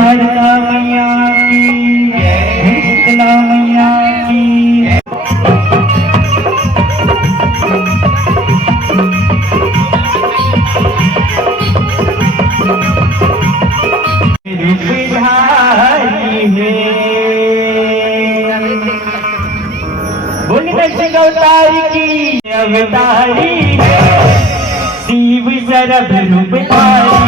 शारदा मैया की जय, शीतला मैया की। अवतारी की अवतारी शिव सरभ रूपधारी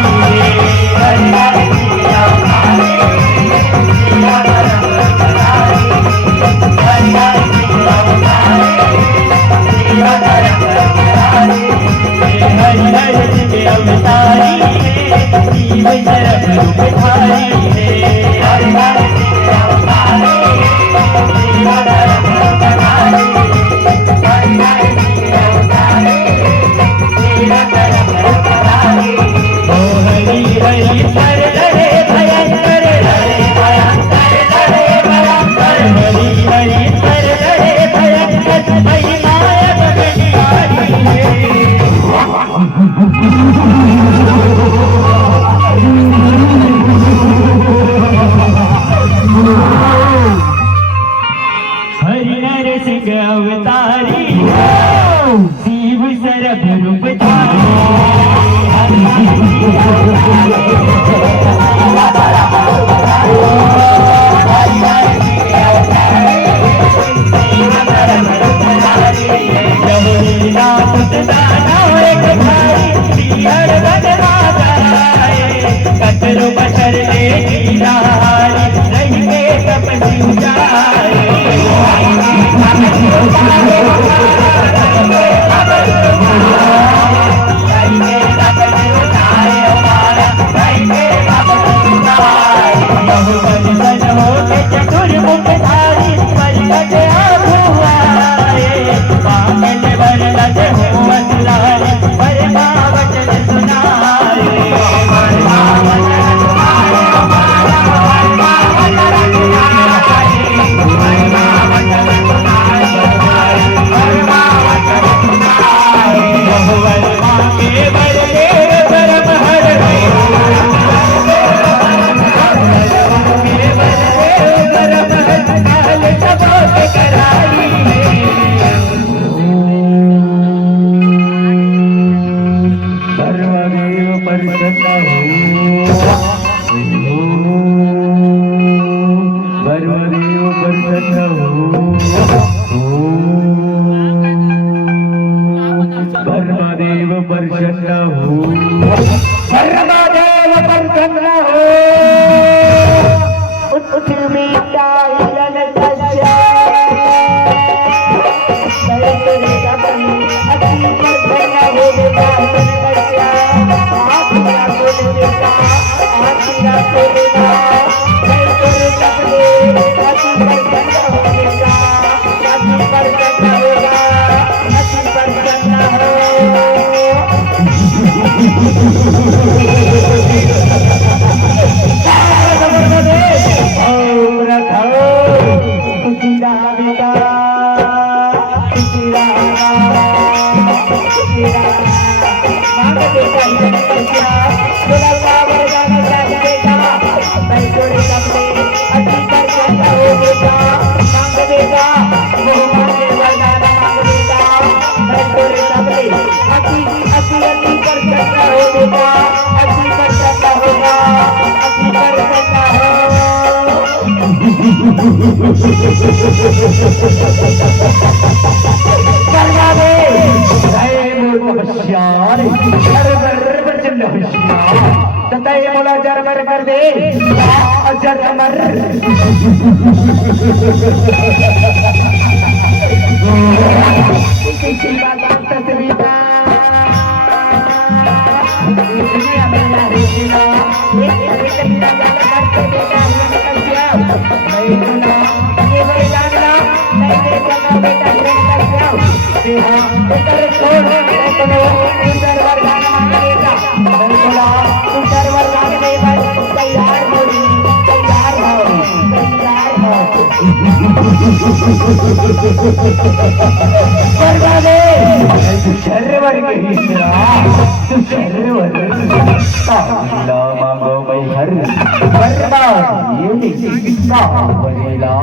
बोला जरमर कर दे जरमर मांगो भाई हर बर्बाद ये का बनेला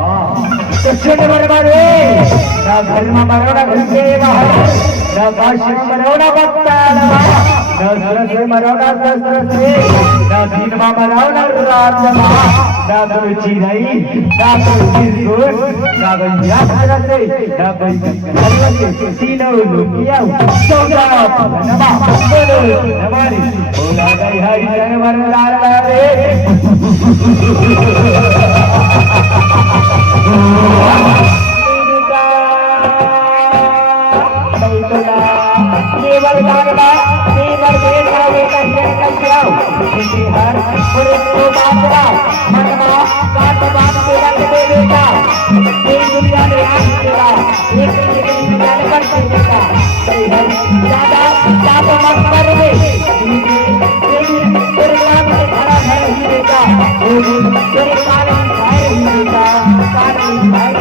कुछ बर्बाद ना घर में मरोड़ा घर के बाहर ना काशी में मरोड़ा बत्ताला ना सरस में मरोड़ा सरस से ना दिन में मरोड़ा रात में ना कोई चिराई ना कोई चिरगुट ना कोई यात्रा से ना कोई हलवा से तीनों लुकिया चौदा नमा बोलो हमारी बोला गई है जानवर लाला रे देवर गागला देवर बेटा बेटा निकल जाओ किसी हर पूरे को बातला मनवा काट बात के रख दे बेटा ये दुनिया ने आज तेरा एक दुनिया ने कर देगा सही है ज्यादा ज्यादा मत कर दे तेरे नाम से खड़ा है ही बेटा तेरे कान में खाए ही बेटा कान में खाए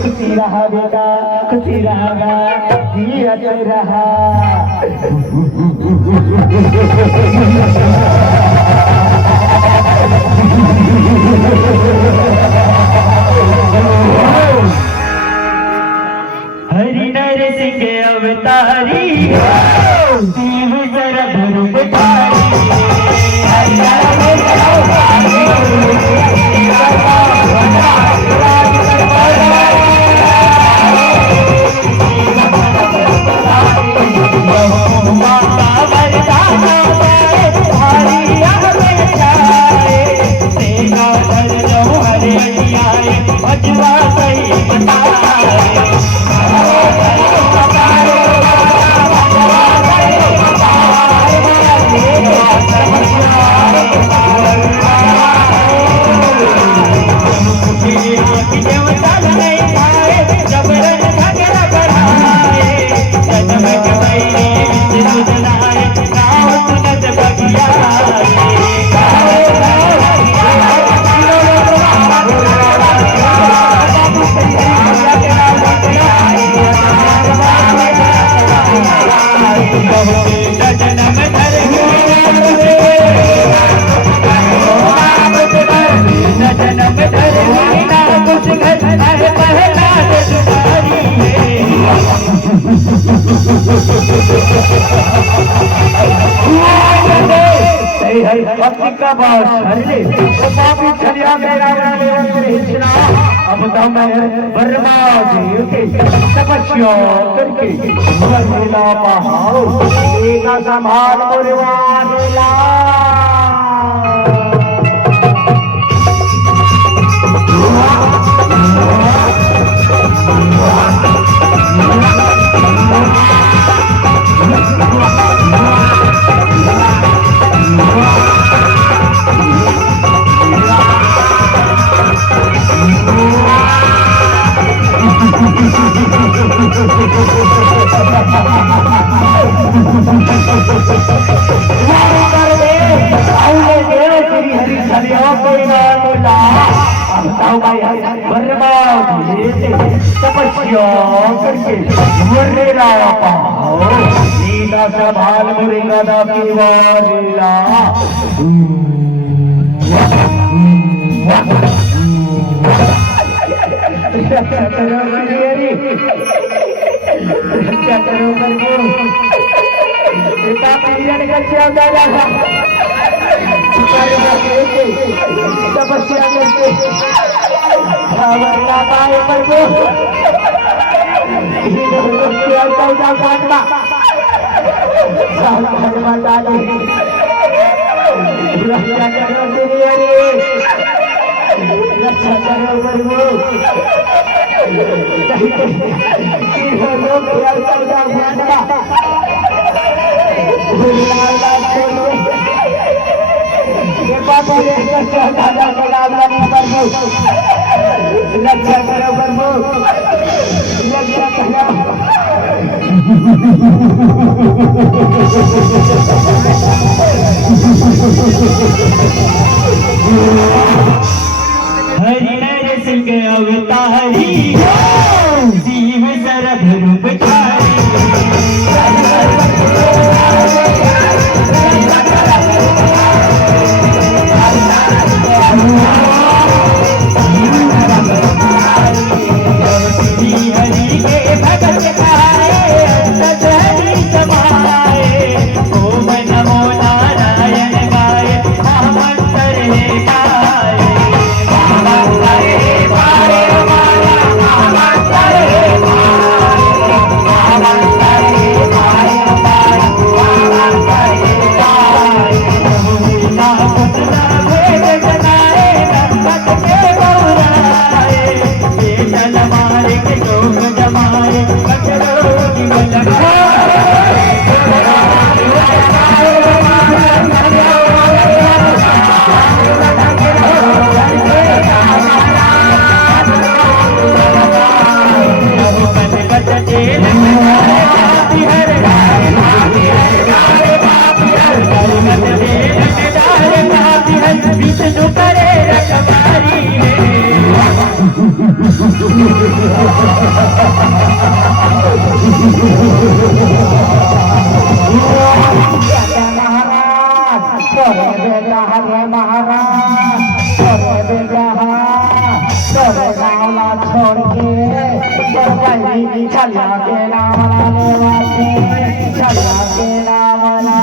खुशी रहा बेटा खुशी रहा जियत रहा हरि नर सिंह अवतारी शिव सरभर उतारी का बात हरे तो पापी छलिया मेरा हिचना अब तो मैं बर्बाद होके तपस्या करके बर्मिला पहाड़ो एक संभाल मुरवानेला तपस्या करके मुर्रेला पाओ नीला संभाल मुरेगा ना पीवारेला क्या करो तपस्या करके पाए प्रभु रक्षा करो प्रभु रक्षा करो प्रभु रक्षा करो हरि नर सिंह अवतारी शिव शरद रूपधारी हरि के भगत खाए हरि समाए ओम नमो नारायण गाय महामंत्र गाय विष्णु करे रखवारी छोड़ के छलिया के नाम छलिया के नाम छलिया के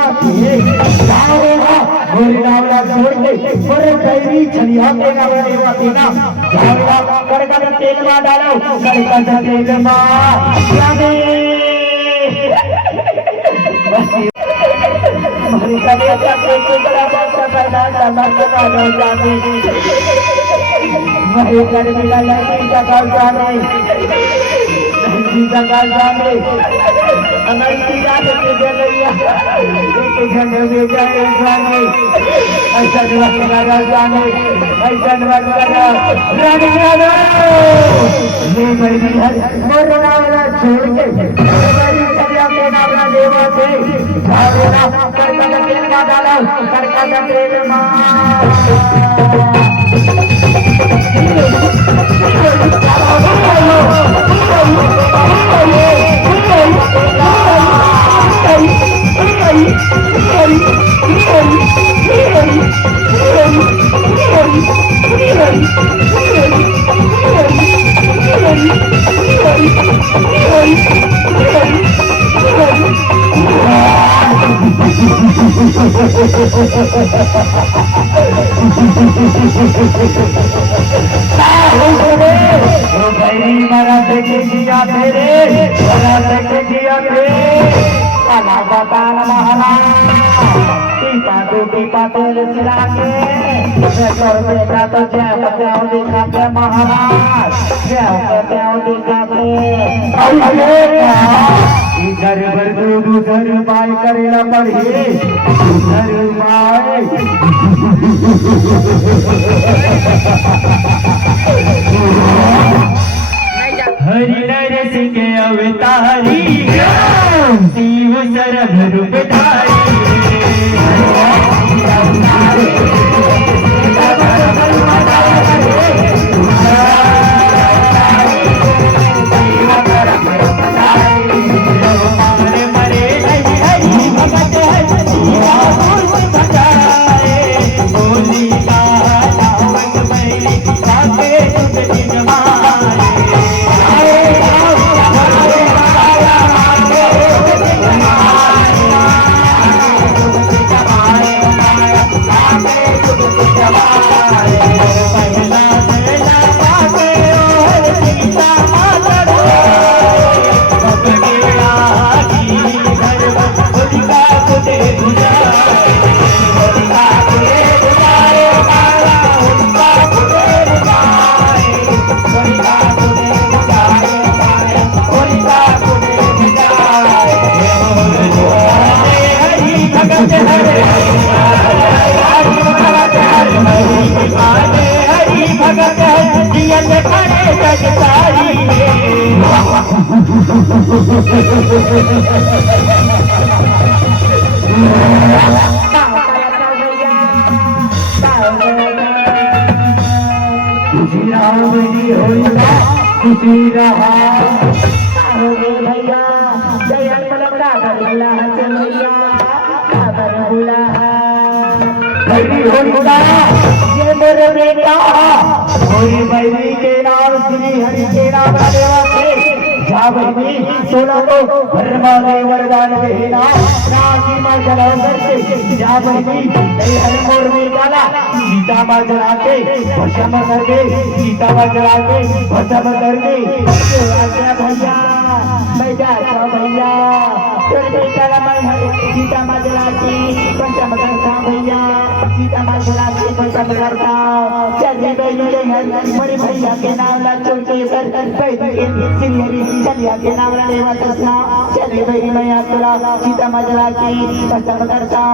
नाम तेल में डालो तेल घर भर दूध पाई करेला पढ़े हरि नर सिंह अवतारी शिव शरद रूपधारी रावणी होइला खुशी रहा भैया जय का भैया चलैया काबर बुला हरी होइला ये मोरे बेटा होई बैरी के नाम श्री हरि के नाम देवा के जावनी सोना को धर्मा दे वरदान देना राजी मां जलाओ करके जावनी दे हर मोर में डाला सीता मां जला के भस्म कर दे सीता मां जला के भस्म कर दे आज्ञा भैया मैं जाता भैया तेरे बेटा का मैं सीता मां जला के भस्म करता भैया सीता मां जला के भस्म करता चलिए भाई मोरे भैया के नाम ला चलते सर पैद के श्री हरि चलिया के नाम ला लेवा तस्ना चले भाई मैं आपला सीता मां जला के भस्म करता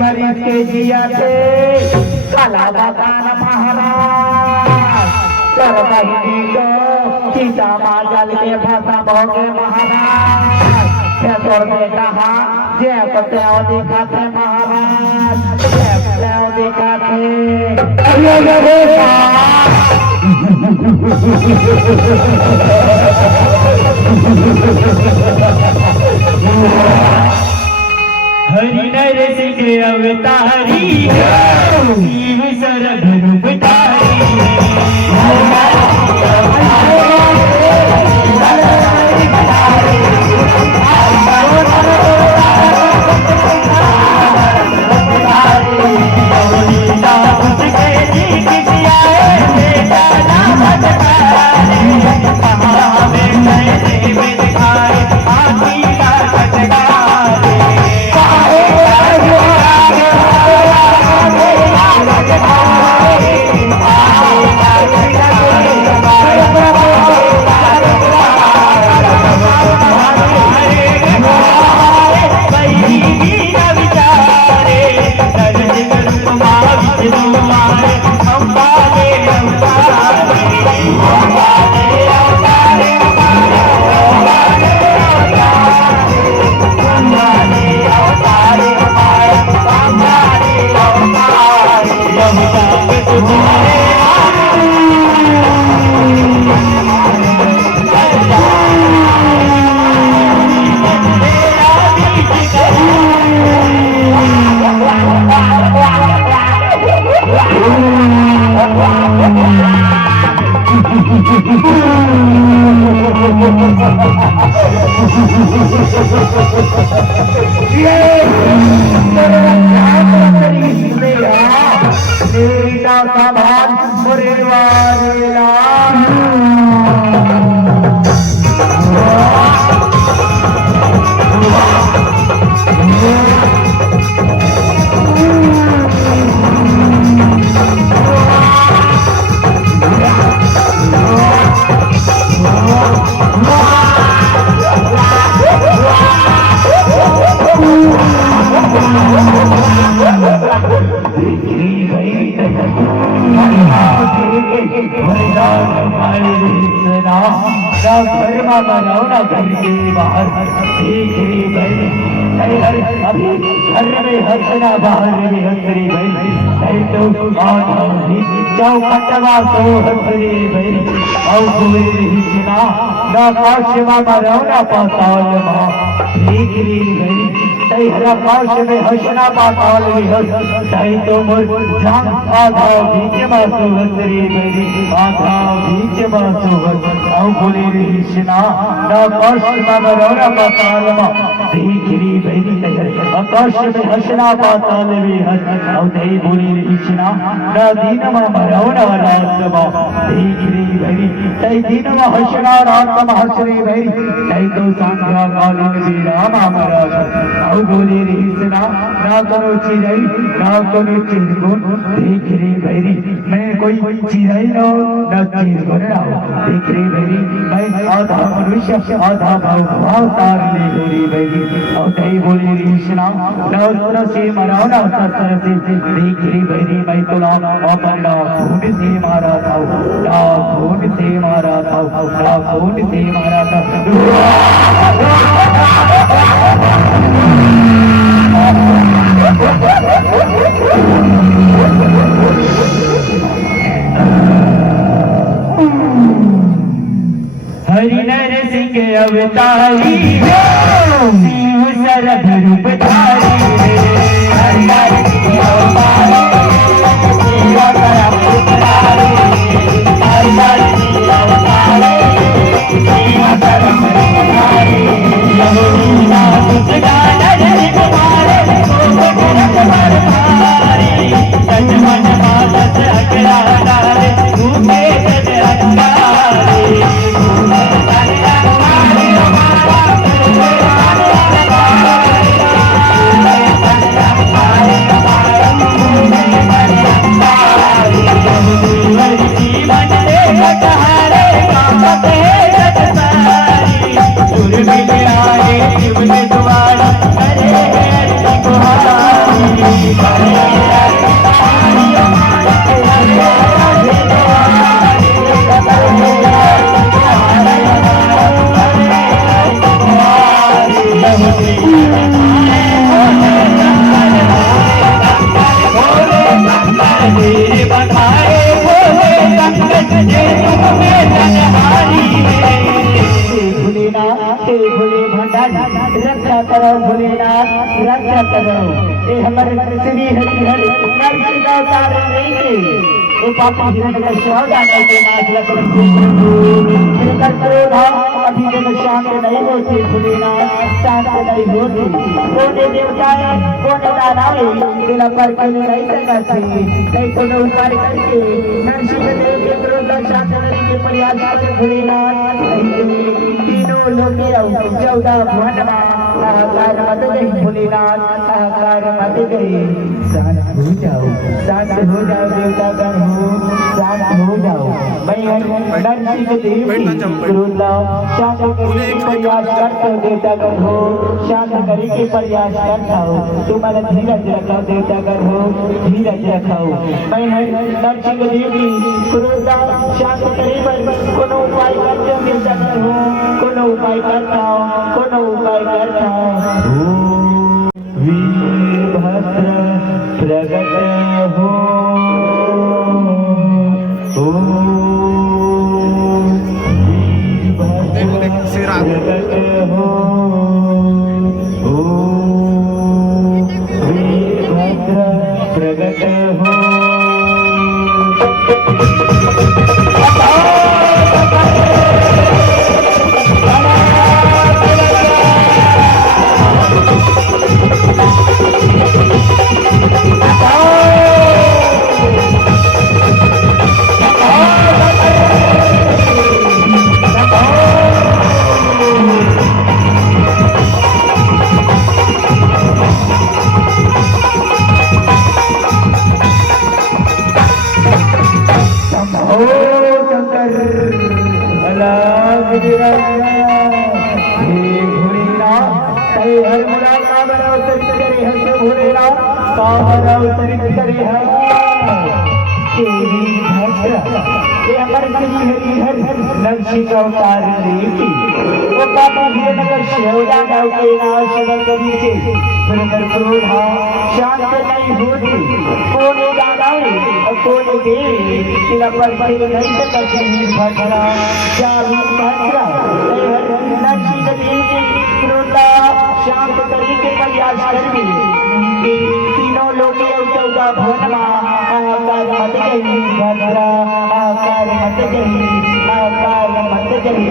मरीज के जिया थे काला बगान महाराज कर बहिनी को सीता मां जल के भाषा भोगे महाराज तोड़ ने कहा जय पत्याव दिखाते महाराज जय पत्याव दिखाते हरि नर सिंह अवतारी सरग रूपधारी मरौना घर के बाहर अभी घर में हंसना बाहर में हंसरी भाई तो चौपटवा तो हंसरी भाई और कोई नहीं सुना ना काशवा मरौना पाताल भाई हरा काश में हंसना पाताल तो मोर जान आधा बीच मासु हंसरी भाई आधा बीच मासु और बोले रही सुना ना काश मरौना पाताल भीखरी भैरी आकाश में हसना पाताल में हस अवधि बोली ईशना न दीनमा मरौना रातमा देखरी भरी तै दीनमा हसना रातमा हसरे भरी तै तो सांध्या कालीन विरामा मरा औ बोली ईशना ना करो चिरई ना करो चिरगुण देखरी भरी मैं कोई चिरई नो न चिरगुण देखरी भरी मैं आधा मनुष्य आधा भाव तार ले गोरी भरी अवधि बोली ईशना न से मराना सस्तर से देखरी भरी मैं तुला अपना खून से मारा था ना खून से मारा था ना खून से मारा था हरि नर सिंह अवतारी सिंह सरद रूपधारी हरि नर सिंह अवतारी सिंह सरद रूपधारी हरि नर सिंह अवतारी सिंह सरद रूपधारी यमुना सुखदानर तुम्हारे गोपक भारी सच मन मानस अकरा डाले तूने सच अंगारी रक्षा करो भोलेनाथ रक्षा करो ये हमारे श्री हरिहर नरसिंह अवतार नहीं थे वो पापी हिरण्यकश्यप जाने के नाच लखन जिनका क्रोध अभी तक शांत नहीं होते भोलेनाथ शांत नहीं होते कोने देवताएं कोने दानव तेरा पर करने नहीं सकते नहीं तो मैं उपाय करके नरसिंह देव के क्रोध का शांत करने के प्रयास करते भोलेनाथ तीनों लोग 14 भुवन हाहाकार मत गई भोलेनाथ हाहाकार मत गई शांत हो जाओ देवता गण हो शांत हो जाओ मैं नरसिंह देव की क्रोध शांत करने के प्रयास करता हूँ देवता गण हो शांत करने के प्रयास करता हूँ तुम्हारा धीरज रखाओ देवता गण हो धीरज रखाओ मैं नरसिंह देव की क्रोध शांत करने पर कोनो उपाय करते हूँ देवता गण हो कोनो उपाय करता हूँ कोनो उपाय करता हूँ वीरभद्र प्रगट हो प्रगट हो वीरभद्र प्रगट हो नरसिंह अवतार देखी वो पापी हिरण्यकश्यप दानव के नाश करी से फिर क्रोध शांत नहीं होती कोने दानव और कोने देवी तेरा पर नहीं सकते भद्रा क्या भद्रा नरसिंह देव की क्रोध शांत करने के प्रयास करके तीनों लोग 14 भुवन हाहाकार मत गई भद्रा हाहाकार मत गई हाहाकार मत गई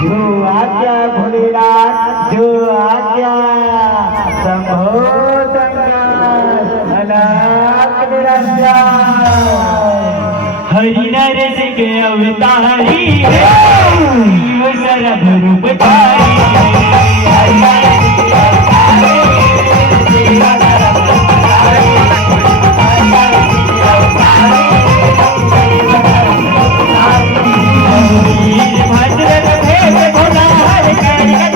जो आज्ञा भोलेनाथ जो आज्ञा संभो राजा हरि नरस के अवतारी शिव सरभ रूप धारी हरि नरस के अवतारी शिव सरभ रूप धारी हरि नरस के अवतारी शिव सरभ रूप धारी वीरभद्र भेष भोला हरि करत आए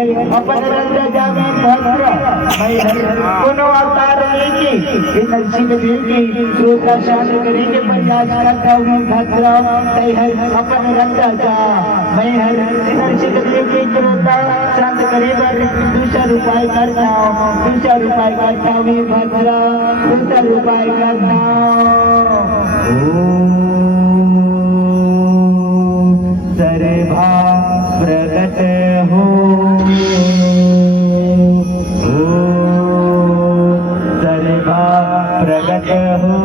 हो अपन रंग जावे भद्र कोनो अवतार लेके नरसिंह देव की क्रोध का शांत करने के प्रयास करता हूँ भद्र अपन रंग जा मैं हर नरसिंह देव की क्रोध का शांत करे पर दूसरा उपाय करता हूँ भद्र दूसरा उपाय करता हूँ सर्वा प्रगट हो सर्वा प्रगट हो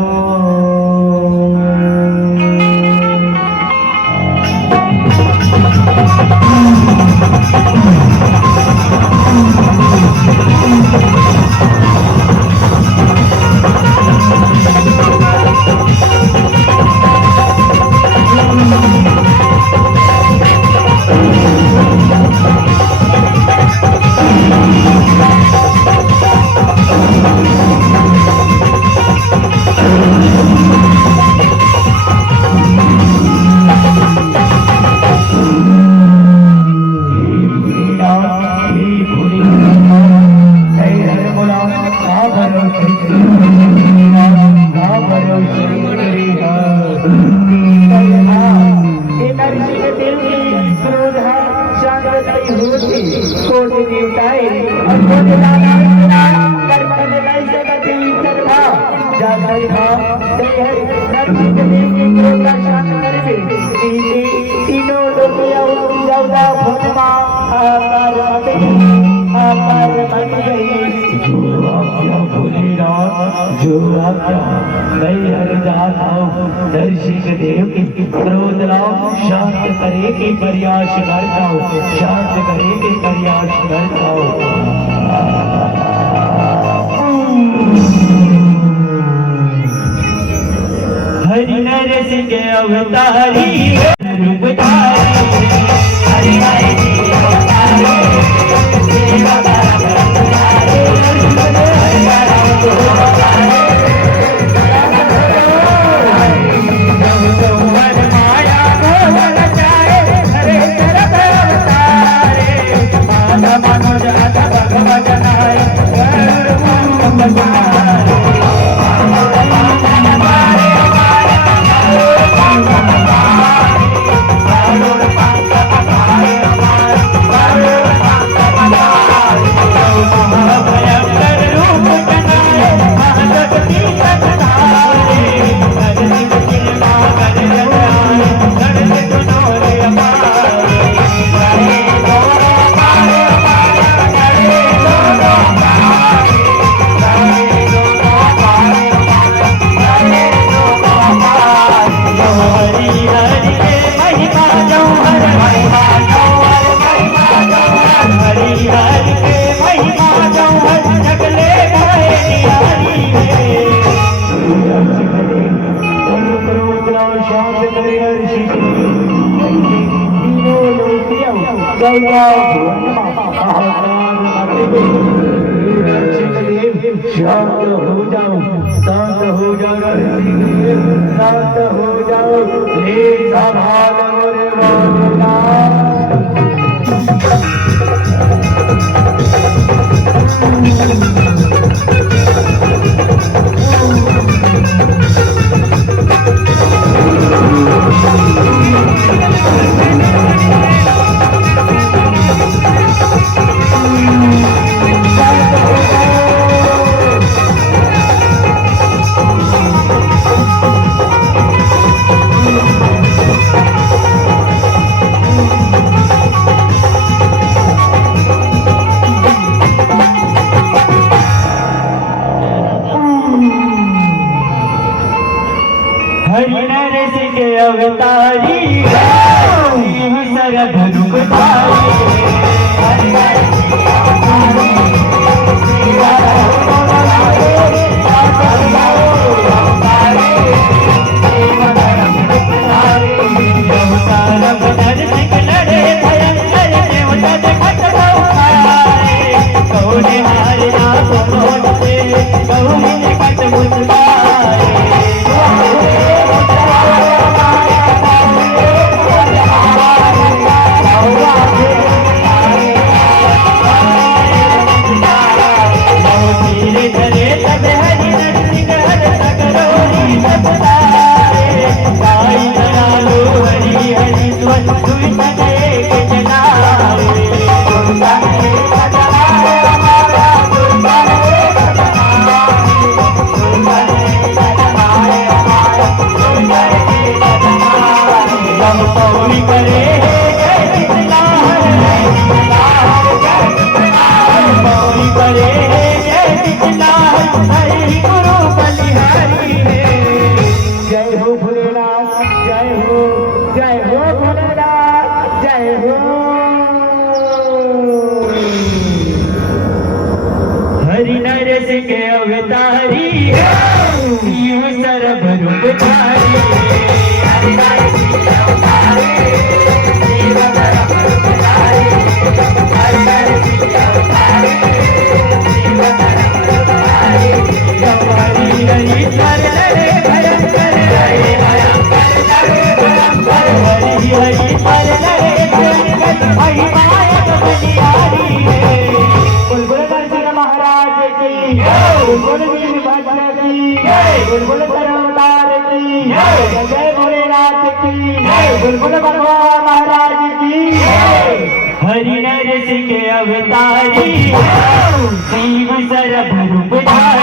नरसिंह देव की क्रोध लाओ शांत करे के प्रयास करता हूँ शांत करे के प्रयास करता हूँ हरि नरसिंह के अवतारी रूप धारी हरि नरसिंह के अवतारी शिव सरभ रूप धारी हरि नरसिंह के अवतारी भगवान शांत हो जाओ, शांत हो जाओ, शांत हो जाओ, ले संभाल मोरे बाबा। हरिनर सिंह अवतारी सरद हरिनर सिंह अवतारी सरभ रूपधारी बुलबुल सरवतार की जय भोलेनाथ की बुलबुल भगवान महाराज की हरिनर सिंह अवतारी शिव सरभ रूपधारी।